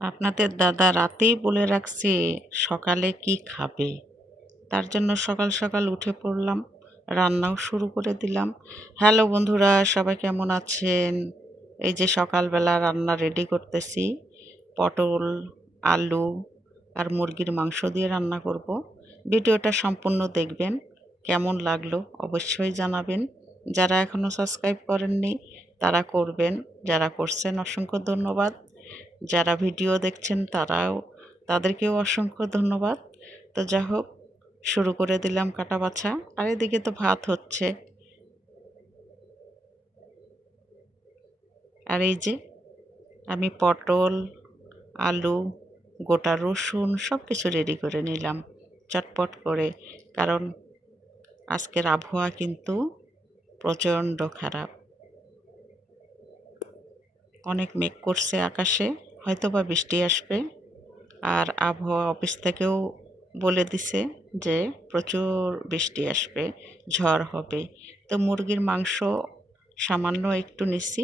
আপনাদের দাদা রাতেই বলে রাখছে সকালে কি খাবে। তার জন্য সকাল সকাল উঠে পড়লাম, রান্নাও শুরু করে দিলাম। হ্যালো বন্ধুরা, সবাই কেমন আছেন? এই যে সকালবেলা রান্না রেডি করতেছি। পটল, আলু আর মুরগির মাংস দিয়ে রান্না করব। ভিডিওটা সম্পূর্ণ দেখবেন। কেমন লাগলো অবশ্যই জানাবেন। যারা এখনও সাবস্ক্রাইব করেননি তারা করবেন, যারা করছেন অসংখ্য ধন্যবাদ। যারা ভিডিও দেখছেন তাদেরকেও অসংখ্য ধন্যবাদ। তো যা হোক, শুরু করে দিলাম কাটা বাছা। আর এদিকে তো ভাত হচ্ছে। আর এই যে আমি পটল, আলু, গোটা রসুন সব কিছু রেডি করে নিলাম চটপট করে। কারণ আজকের আবহাওয়া কিন্তু প্রচণ্ড খারাপ। অনেক মেঘ করছে আকাশে, হয়তোবা বৃষ্টি আসবে। আর আবহাওয়া অফিস থেকেও বলে দিছে যে প্রচুর বৃষ্টি আসবে, ঝড় হবে। তো মুরগির মাংস সামান্য একটু নিছি,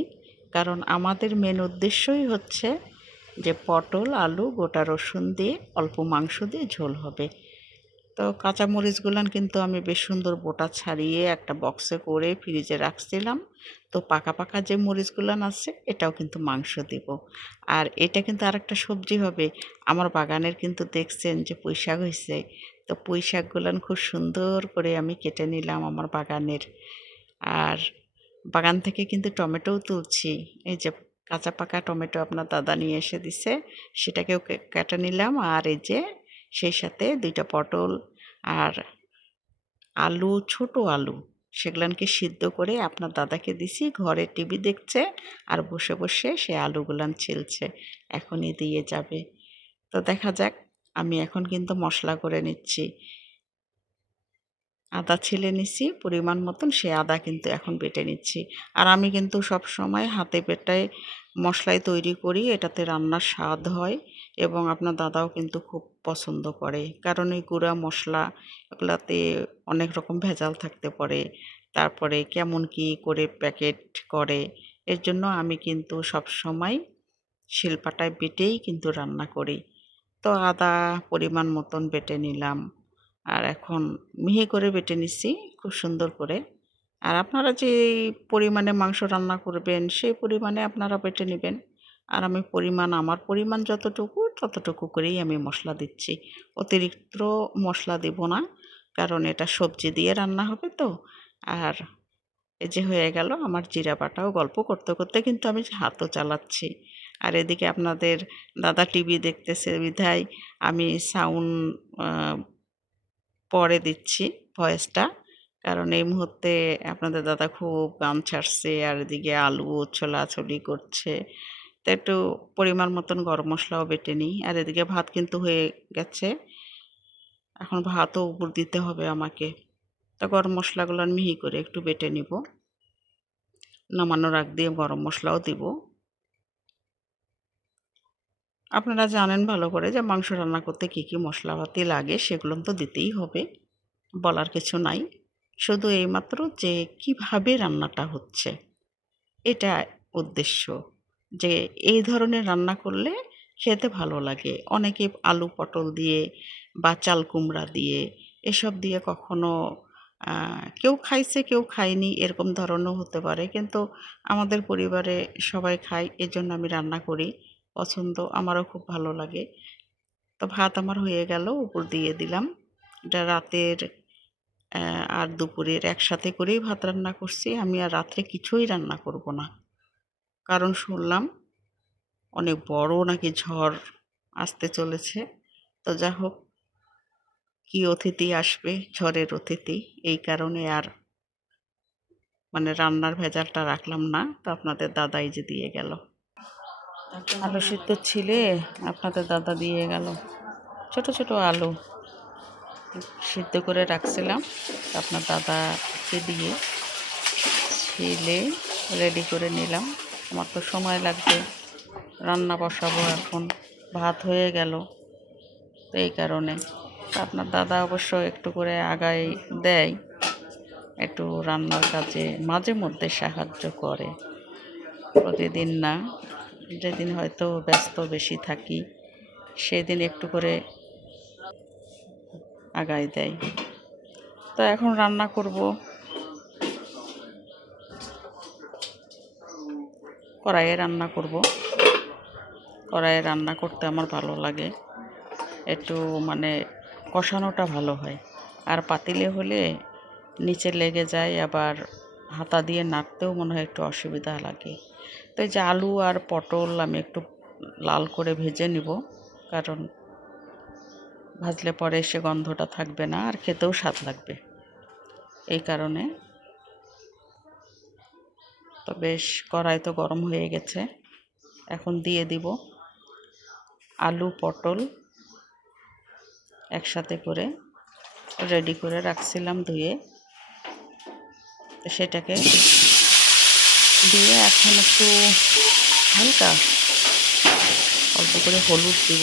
কারণ আমাদের মেন উদ্দেশ্যই হচ্ছে যে পটল, আলু, গোটা রসুন দিয়ে অল্প মাংস দিয়ে ঝোল হবে। তো কাঁচামরিচগুলান কিন্তু আমি বেশ সুন্দর বোটা ছাড়িয়ে একটা বক্সে করে ফ্রিজে রাখছিলাম। তো পাকা পাকা যে মরিচগুলান আছে এটাও কিন্তু মাংস দিব। আর এটা কিন্তু আরেকটা সবজি হবে। আমার বাগানের কিন্তু দেখছেন যে পুঁই শাক হয়েছে। তো পুঁই শাকগুলান খুব সুন্দর করে আমি কেটে নিলাম আমার বাগানের। আর বাগান থেকে কিন্তু টমেটোও তুলছি। এই যে কাঁচা পাকা টমেটো আপনার দাদা নিয়ে এসে দিছে, সেটাকেও কেটে নিলাম। আর এই যে সেই সাথে 2টা পটল আর আলু, ছোট আলু, সেগুলানকে সিদ্ধ করে আপনার দাদাকে দিছি। ঘরে টিভি দেখছে আর বসে বসে সে আলুগুলান ছিলছে, এখনই দিয়ে যাবে। তো দেখা যাক। আমি এখন কিন্তু মশলা করে নিচ্ছি। আদা ছিলে নিছি পরিমাণ মতন, সে আদা কিন্তু এখন বেটে নিচ্ছি। আর আমি কিন্তু সব সময় হাতে বেটায় মশলাই তৈরি করি, এটাতে রান্নার স্বাদ হয় এবং আপনার দাদাও কিন্তু খুব পছন্দ করে। কারণ এই গুঁড়া মশলা এগুলাতে অনেক রকম ভেজাল থাকতে পারে, তারপরে কেমন কি করে প্যাকেট করে। এর জন্য আমি কিন্তু সব সময় শিলপাটায় বেটেই কিন্তু রান্না করি। তো আদা পরিমাণ মতন বেটে নিলাম। আর এখন মিহি করে বেটে নিচ্ছি খুব সুন্দর করে। আর আপনারা যে পরিমাণে মাংস রান্না করবেন সেই পরিমাণে আপনারা বেটে নেবেন। আর আমি আমার পরিমাণ যতটুকু ততটুকু করেই আমি মশলা দিচ্ছি। অতিরিক্ত মশলা দেব না, কারণ এটা সবজি দিয়ে রান্না হবে তো। আর এই যে হয়ে গেল আমার জিরা বাটাও। গল্প করতে করতে কিন্তু আমি হাতও চালাচ্ছি। আর এদিকে আপনাদের দাদা টিভি দেখতেছে বিধায় আমি সাউন্ড পরে দিচ্ছি ভয়েসটা। কারণ এই মুহূর্তে আপনাদের দাদা খুব গান ছাড়ছে আর এদিকে আলু ছোলাছুলি করছে। তো একটু পরিমাণ মতন গরম মশলাও বেটে নিই। আর এদিকে ভাত কিন্তু হয়ে গেছে, এখন ভাতও উপর দিতে হবে আমাকে। তো গরম মশলাগুলো মিহি করে একটু বেটে নিব, নামানোর আগ দিয়ে গরম মশলাও দিব। আপনারা জানেন ভালো করে যে মাংস রান্না করতে কী কী মশলাপাতি লাগে, সেগুলো তো দিতেই হবে, বলার কিছু নাই। শুধু এইমাত্র যে কিভাবে রান্নাটা হচ্ছে এটা উদ্দেশ্য, যে এই ধরনের রান্না করলে খেতে ভালো লাগে। অনেকে আলু পটল দিয়ে বা চাল কুমড়া দিয়ে এসব দিয়ে কখনো কেউ খাইছে কেউ খায়নি, এরকম ধরনও হতে পারে। কিন্তু আমাদের পরিবারে সবাই খায়, এজন্য আমি রান্না করি। পছন্দ, আমারও খুব ভালো লাগে। তো ভাত আমার হয়ে গেল, উপর দিয়ে দিলাম। এটা রাতের আর দুপুরের একসাথে করেই ভাত রান্না করছি। আমি আর রাত্রে কিছুই রান্না করব না, কারণ শুনলাম অনেক বড় নাকি ঝড় আসতে চলেছে। তো যা হোক, কী অতিথি আসবে, ঝড়ের অতিথি, এই কারণে আর মানে রান্নার ভেজালটা রাখলাম না। তো আপনাদের দাদাই যে দিয়ে গেল আলু সিদ্ধ ছিলে, আপনাদের দাদা দিয়ে গেল ছোট ছোট আলু সিদ্ধ করে রাখছিলাম। আপনার দাদাকে দিয়ে ছিলে রেডি করে নিলাম। আমার তো সময় লাগবে, রান্না বসাবো এখন। ভাত হয়ে গেল, তো এই কারণে। আপনার দাদা অবশ্য একটু করে আগায় দেয়, একটু রান্নার কাজে মাঝে মধ্যে সাহায্য করে, প্রতিদিন না। যেদিন হয়তো ব্যস্ত বেশি থাকি সেদিন একটু করে আগায় দেয়। তো এখন রান্না করব, কড়াইয়ে রান্না করব। কড়াইয়ে রান্না করতে আমার ভালো লাগে, একটু মানে কষানোটা ভালো হয়। আর পাতিলে হলে নিচে লেগে যায়, আবার হাতা দিয়ে নাড়তেও মনে হয় একটু অসুবিধা লাগে। তো এই যে আলু আর পটল আমি একটু লাল করে ভেজে নিব, কারণ ভাজলে পরে সে গন্ধটা থাকবে না আর খেতেও স্বাদ লাগবে। এই কারণে তো বেশ কড়াই তো গরম হয়ে গেছে, এখন দিয়ে দিব আলু পটল একসাথে করে রেডি করে রাখছিলাম ধুয়ে, তো সেটাকে দিয়ে এখন একটু হালকা অল্প করে হলুদ দিব,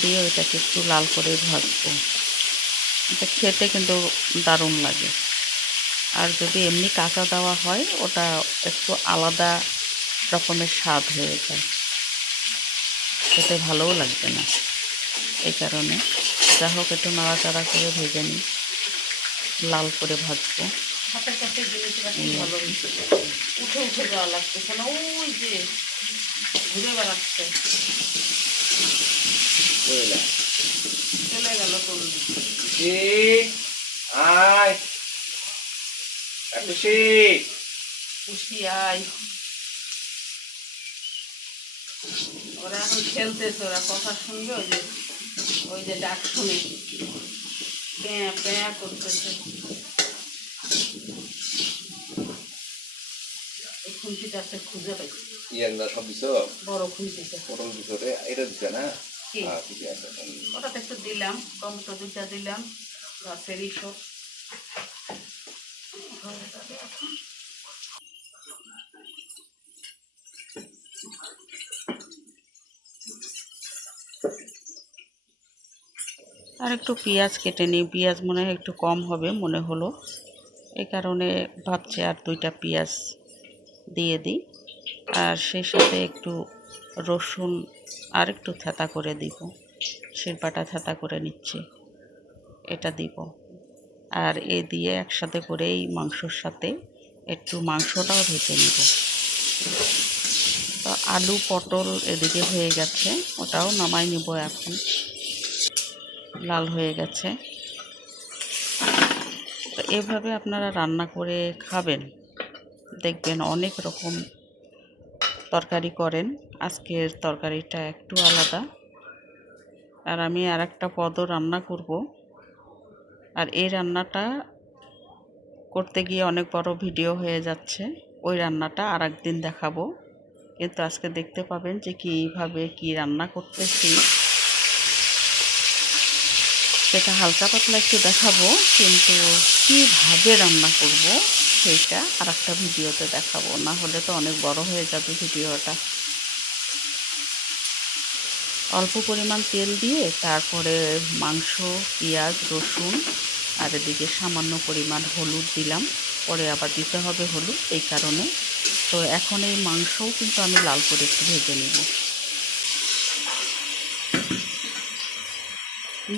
দিয়ে ওইটাকে একটু লাল করে ভাজবো। এটা খেতে কিন্তু দারুণ লাগে। আর যদি এমনি কাঁচা দেওয়া হয় ওটা একটু আলাদা রকমের স্বাদ হয়ে যায়, খেতে ভালোও লাগবে না। এই কারণে যা হোক একটু নাড়াচাড়া করে ভেজে নিই, লাল করে ভাজবো। হাতের কাছে জিনিসটা খুব ভালো হয়েছে, উঠে উঠে যাওয়া লাগতেছে না, ওই যে ঘুরে বেড়াচ্ছে, চলে গেল কোন আয় খুশি আয়। ওরা এখন খেলতেছে, ওরা কথা শুনবে, ওই যে ডাক শুনে প্যাঁ প্যাঁ করতেছে। এই খুন্তিটা আছে খুঁজে পাইছি, সব দিছ বড় খুন্তিটা, পটল দিছ রে, এটা দিছ না? ওটাতে একটু দিলাম, টমেটো দুটা দিলাম, গাছেরই সব। আর একটু পেঁয়াজ কেটে নিই, পেঁয়াজ মনে হয় একটু কম হবে মনে হলো, এই কারণে ভাবছি আর 2টা পেঁয়াজ দিয়ে দিই। আর সেই সাথে একটু রসুন আর একটু থেঁতা করে দিব, শিলপাটা থেঁতা করে নিচ্ছি, এটা দিব। আর এ দিয়ে একসাথে করে এই মাংসর সাথে একটু মাংসটাও ভেজে নিব। তো আলু পটল এদিকে হয়ে গেছে, ওটাও নামাই নিব এখন, লাল হয়ে গেছে। তো এভাবে আপনারা রান্না করে খাবেন, দেখবেন অনেক রকম তরকারি করেন, আজকের তরকারিটা একটু আলাদা। আর আমি আর একটা পদও রান্না করব, আর এই রান্নাটা করতে গিয়ে অনেক বড় ভিডিও হয়ে যাচ্ছে, ওই রান্নাটা আর একদিন দেখাবো। কিন্তু আজকে দেখতে পাবেন যে কীভাবে কি রান্না করতেছি, সেটা হালকা পাতলা একটু দেখাবো, কিন্তু কীভাবে রান্না করব সেইটা আর একটা ভিডিওতে দেখাবো, না হলে তো অনেক বড় হয়ে যাবে ভিডিওটা। অল্প পরিমাণ তেল দিয়ে তারপরে মাংস, পেঁয়াজ, রসুন আর এদিকে সামান্য পরিমাণ হলুদ দিলাম, পরে আবার দিতে হবে হলুদ, এই কারণে। তো এখন এই মাংসও কিন্তু আমি লাল করে একটু ভেজে নেব।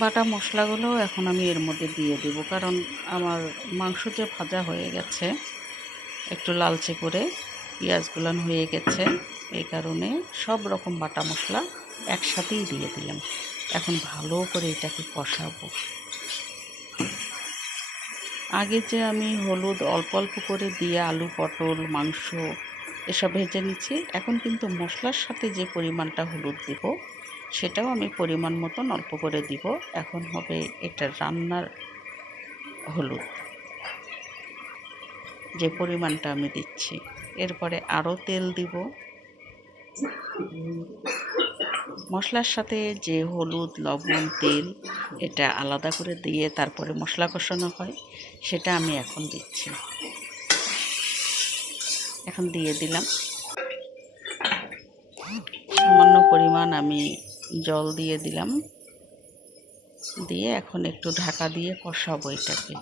বাটা মশলাগুলোও এখন আমি এর মধ্যে দিয়ে দেব, কারণ আমার মাংস যে ভাজা হয়ে গেছে, একটু লালচে করে পেঁয়াজগুলো হয়ে গেছে, এই কারণে সব রকম বাটা মশলা একসাথেই দিয়ে দিলাম। এখন ভালো করে এটাকে কষাবো। আগে যে আমি হলুদ অল্প অল্প করে দিয়ে আলু পটল মাংস এসব ভেজে নিচ্ছি, এখন কিন্তু মশলার সাথে যে পরিমাণটা হলুদ দিব সেটাও আমি পরিমাণ মতন অল্প করে দিব। এখন হবে এটা রান্নার হলুদ, যে পরিমাণটা আমি দিচ্ছি। এরপরে আরও তেল দিব, মশলার সাথে যে হলুদ লবণ তেল এটা আলাদা করে দিয়ে তারপরে মশলা কষানো হয়, সেটা আমি এখন দিচ্ছি। এখন দিয়ে দিলাম সামান্য পরিমাণ আমি জল দিয়ে দিলাম, দিয়ে এখন একটু ঢাকা দিয়ে কষাবো এটাকে।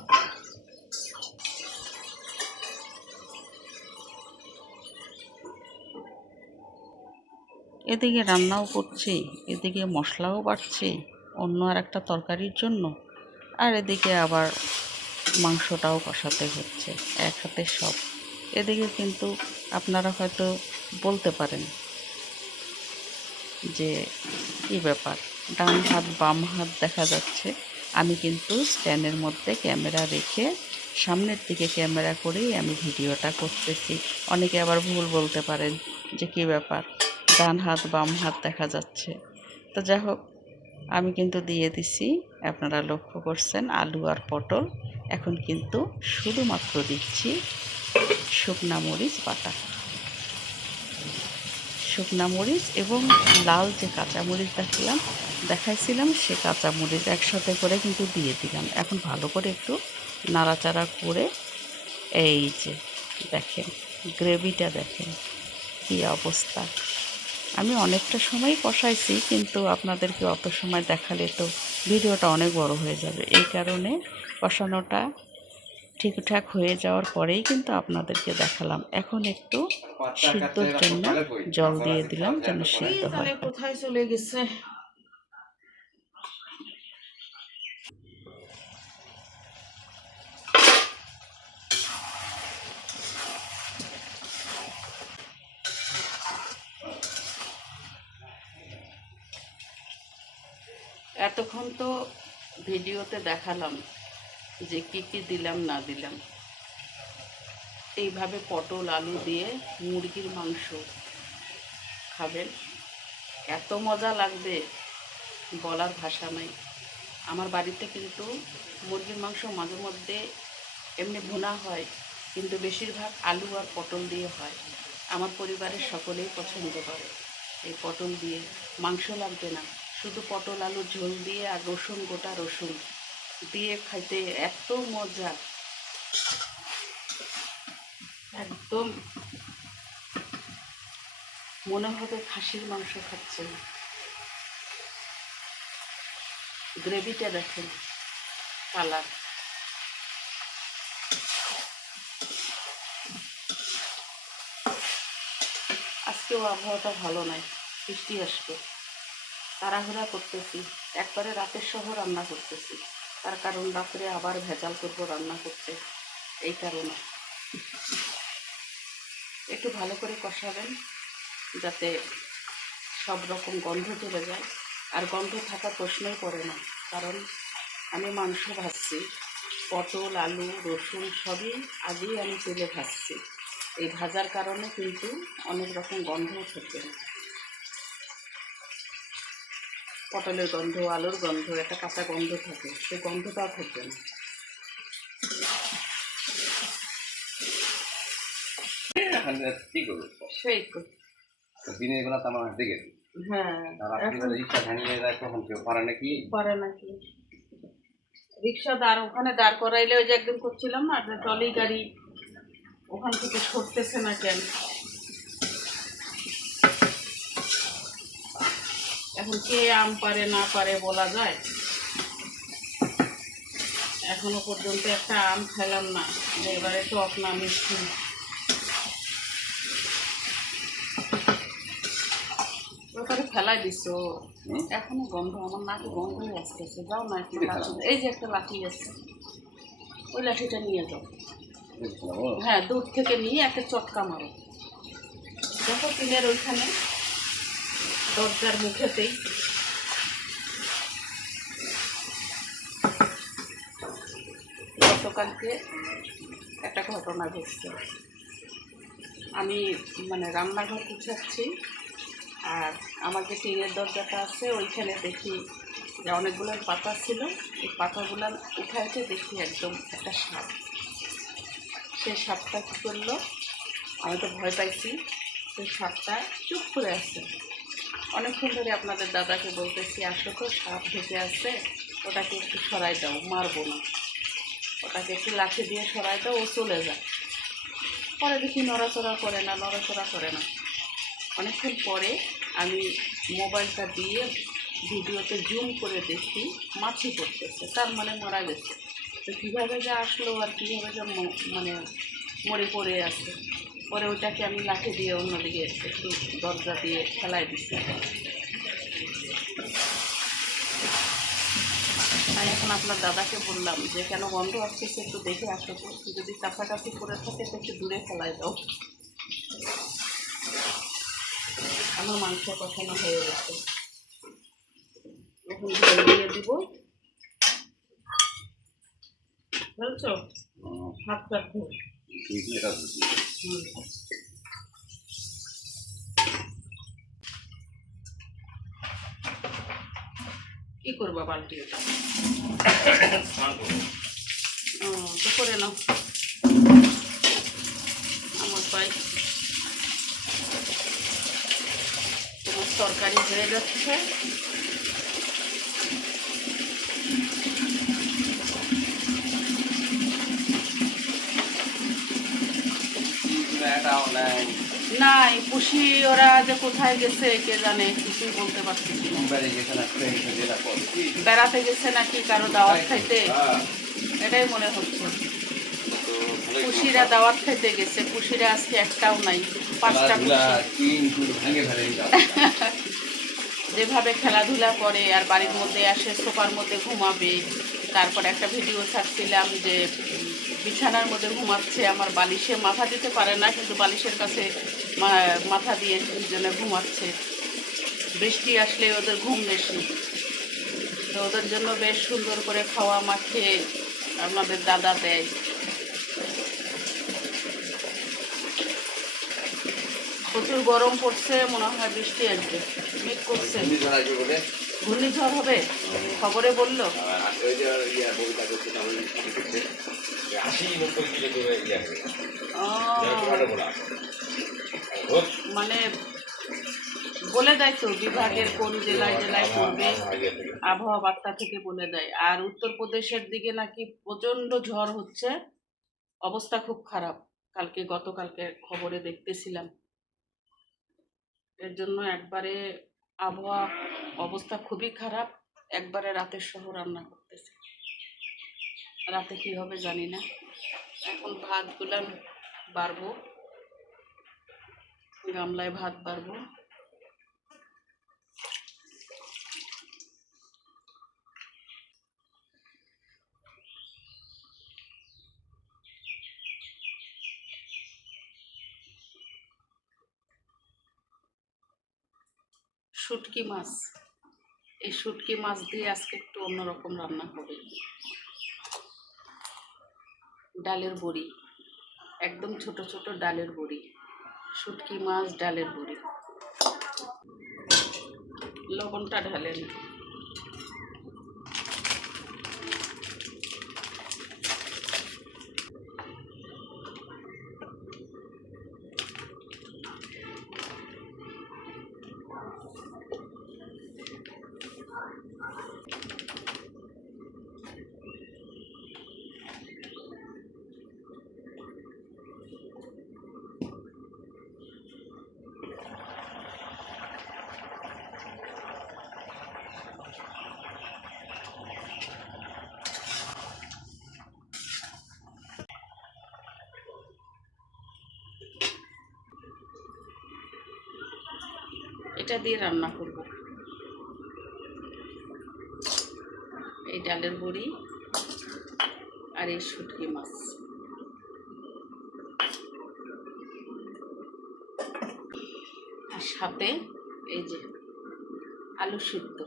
এদিকে রান্নাও করছি, এদিকে মশলাও বাটছি অন্য আর একটা তরকারির জন্য, আর এদিকে আবার মাংসটাও কষাতে হচ্ছে, এক হাতে সব। এদিকে কিন্তু আপনারা হয়তো বলতে পারেন যে কী ব্যাপার, ডান হাত বাম হাত দেখা যাচ্ছে। আমি কিন্তু স্ট্যান্ডের মধ্যে ক্যামেরা রেখে সামনের দিকে ক্যামেরা করেই আমি ভিডিওটা করতেছি। অনেকে আবার ভুল বলতে পারেন যে কী ব্যাপার, ডান হাত বাম হাত দেখা যাচ্ছে। তো যাই হোক, আমি কিন্তু দিয়ে দিছি, আপনারা লক্ষ্য করছেন, আলু আর পটল। এখন কিন্তু শুধুমাত্র দিচ্ছি শুকনা মরিচ বাটা, শুকনা মরিচ এবং লাল যে কাঁচামরিচ দেখাইছিলাম, সে কাঁচামরিচ একসাথে করে কিন্তু দিয়ে দিলাম। এখন ভালো করে একটু নাড়াচাড়া করে, এই যে দেখেন গ্রেভিটা দেখেন কী অবস্থা। আমি অনেকটা সময় কষাইছি, কিন্তু আপনাদেরকে অত সময় দেখালে তো ভিডিওটা অনেক বড় হয়ে যাবে। এই কারণে কষানোটা ঠিকঠাক হয়ে যাওয়ার পরেই কিন্তু আপনাদেরকে দেখালাম। এখন একটু সিদ্ধর জন্য জল দিয়ে দিলাম যেন সিদ্ধ হয়। কোথায় চলে গেছে? এতক্ষণ তো ভিডিওতে দেখালাম যে কী কী দিলাম না দিলাম। এইভাবে পটল আলু দিয়ে মুরগির মাংস খাবেন, এত মজা লাগবে বলার ভাষা নাই। আমার বাড়িতে কিন্তু মুরগির মাংস মাঝে মধ্যে এমনি ভুনা হয়, কিন্তু বেশিরভাগ আলু আর পটল দিয়ে হয়। আমার পরিবারের সকলেই পছন্দ করে এই পটল দিয়ে। মাংস লাগবে না, শুধু পটল আলুর ঝোল দিয়ে আর রসুন, গোটা রসুন দিয়ে খাইতে এত মজা, একদম মনে হবে খাসির মাংস খাচ্ছেন। গ্রেভিটা দেখেন, কালার। আজকেও আবহাওয়াটা ভালো নয়, বৃষ্টি আসবে। তাড়াহুড়া করতেছি, একবারে রাতের সহ রান্না করতেছি, তার কারণ রাত্রে আবার ভেজাল করবো রান্না করতে। এই কারণে একটু ভালো করে কষাবেন যাতে সব রকম গন্ধ চলে যায়। আর গন্ধ থাকার প্রশ্নই পড়ে না, কারণ আমি মাংস ভাজছি, পটল আলু রসুন সবই আগেই আমি তেলে ভাজছি। এই ভাজার কারণে কিন্তু অনেক রকম গন্ধও থাকবে না। পটলের গন্ধ, আলুর গন্ধ, একটা কাঁচা গন্ধ থাকে, সেই গন্ধটাও থাকবে না। সেই তো দিনের বেলা তো আমার দেখে, হ্যাঁ রিক্সা ভাঙিয়ে যায়, তখন কেউ পারে নাকি রিক্সা ওখানে দাঁড় করাইলে, ওই যে একদিন করছিলাম না, ট্রলি গাড়ি ওখান থেকে সরতেছে না কেন। এখন কে আম পারে না পারে বলা যায়? এখনো পর্যন্ত একটা আম খেলাম না, এবারে টক না মিষ্টি। ওখানে ফেলাই দিস, এখনো গন্ধ, আমার নাকে গন্ধ হয়ে আসতেছে। যাও না একটু লাঠি, এই যে একটা লাঠি আছে, ওই লাঠিটা নিয়ে যাও। হ্যাঁ, দূর থেকে নিয়ে একটা চটকা মারো। দেখো টিনের ওইখানে দরজার মুখেতেই। গতকালকে একটা ঘটনা ঘটছে। আমি রান্নাঘর গুছাচ্ছি, আর আমার যে টিনের দরজাটা আছে ওইখানে দেখি যে অনেকগুলো পাতা ছিল। এই পাতাগুলো উঠাইতে দেখি একদম একটা সাপ। সেই সাপটা কী করলো, আমি তো ভয় পাইছি। সেই সাপটা চুপ করে আছে। অনেকক্ষণ ধরে আপনাদের দাদাকে বলতেছি, আসো তো, সাপ ঢেকে আছে, ওটাকে একটু সরাই দাও, মারবো না, ওটাকে একটু লাঠি দিয়ে সরাই দাও, ও চলে যায়। পরে দেখি নড়াচড়া করে না, নড়াচড়া করে না। অনেকক্ষণ পরে আমি মোবাইলটা দিয়ে ভিডিওতে জুম করে দেখি মাছি পড়তেছে, তার মানে মারা গেছে। তো কীভাবে যে আসলো আর কীভাবে যে মরে পড়ে আছে পরে ওইটাকে আমি লাঠি দিয়ে অন্যদিকে একটু দরজা দিয়ে ফেলাই দিচ্ছি। তাই এখন আপনার দাদাকে বললাম যে কেন বন্ধ আসতেছে একটু দেখে আসো, তো যদি কাছাকাছি করে থাকে তো একটু দূরে ফেলাই দাও। আমার মাংস কষানো হয়ে গেছে, এখন ঝোল দিয়ে দিব। বুঝছো, হাত রাখবো। কি করবা বালতি ওটা? তো করে নাও আমার পাই। তোমার তরকারি হয়ে যাচ্ছে। নাই পুষি, ওরা যে কোথায় গেছে কে জানে, কিছুই বলতে পারছি না। বেড়াতে গেছে নাকি কারো দাওয়াত খাইতে, এটাই মনে হচ্ছে। পুষিরা দাওয়াত খাইতে গেছে, পুষিরা আজকে একটাও নাই, 5টা যেভাবে খেলাধুলা করে আর বাড়ির মধ্যে আসে সোফার মধ্যে ঘুমাবে। তারপরে একটা ভিডিও ছাড়ছিলাম যে বিছানার মধ্যে ঘুমাচ্ছে, আমার বালিশে মাথা দিতে পারে না, কিন্তু বালিশের কাছে মাথা দিয়ে দুজনে ঘুমাচ্ছে। বৃষ্টি আসলে ওদের ঘুম বেশি, তো ওদের জন্য বেশ সুন্দর করে খাওয়া মাখিয়ে আমাদের দাদা দেয়। প্রচুর গরম পড়ছে, মনে হয় বৃষ্টি আসবে, মেঘ করছে। ঘূর্ণিঝড় হবে খবরে বললো। মানে বলে দেয় তো বিভাগের কোন জেলায় জেলায় পড়বে, আবহাওয়া বার্তা থেকে বলে দেয়। আর উত্তরপ্রদেশের দিকে নাকি প্রচণ্ড ঝড় হচ্ছে, অবস্থা খুব খারাপ। গতকালকে খবরে দেখতেছিলাম। এর জন্য একবারে আবহাওয়া অবস্থা খুবই খারাপ, একবারে রাতের সহ রান্না করতেছে। রাতে কি হবে জানি না। এখন ভাতগুলো বাড়বো, গামলায় ভাত বাড়বো। শুটকি মাছ, এই শুটকি মাছ দিয়ে আজকে একটু অন্যরকম রান্না হবে। ডালের বড়ি, একদম ছোট ছোট ডালের বড়ি, শুটকি মাছ ডালের বড়ি। লবণটা ঢালেন। এটা দিয়ে রান্না করব, এই ডালের বড়ি আর এই শুটকি মাছ। আর সাথে এই যে আলু সিদ্ধ।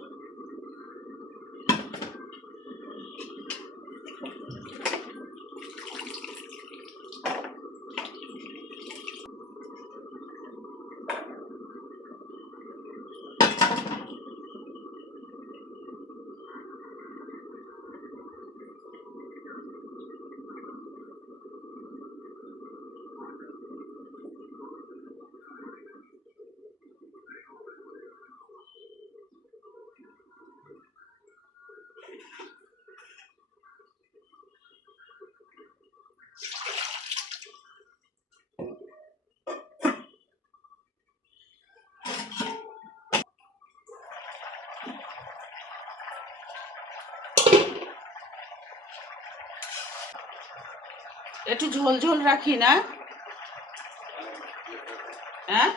একটু ঝোল ঝোল রাখি না, হ্যাঁ,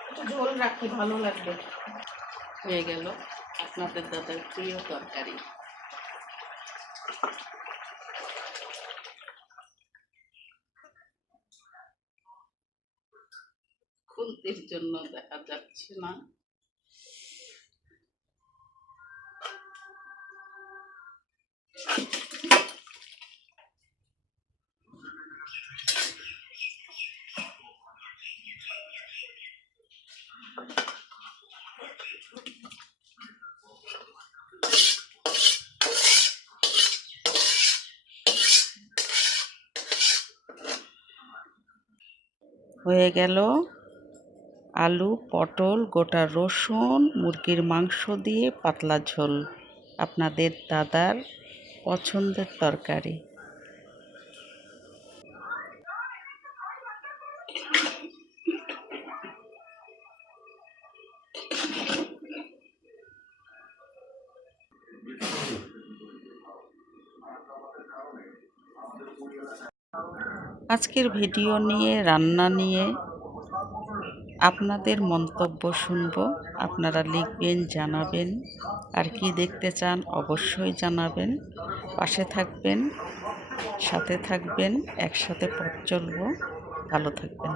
একটু ঝোল রাখি, ভালো লাগবে। হয়ে গেল আপনাদের দাদার প্রিয় তরকারি। খুন্তির জন্য দেখা যাচ্ছে না। হয়ে গেল আলু, পটল, গোটা রসুন, মুরগির মাংস দিয়ে পাতলা ঝোল, আপনাদের দাদার পছন্দের তরকারি। আজকের ভিডিও নিয়ে, রান্না নিয়ে আপনাদের মন্তব্য শুনব। আপনারা লিখবেন, জানাবেন, আর কি দেখতে চান অবশ্যই জানাবেন। পাশে থাকবেন, সাথে থাকবেন, একসাথে পথ চলবো। ভালো থাকবেন।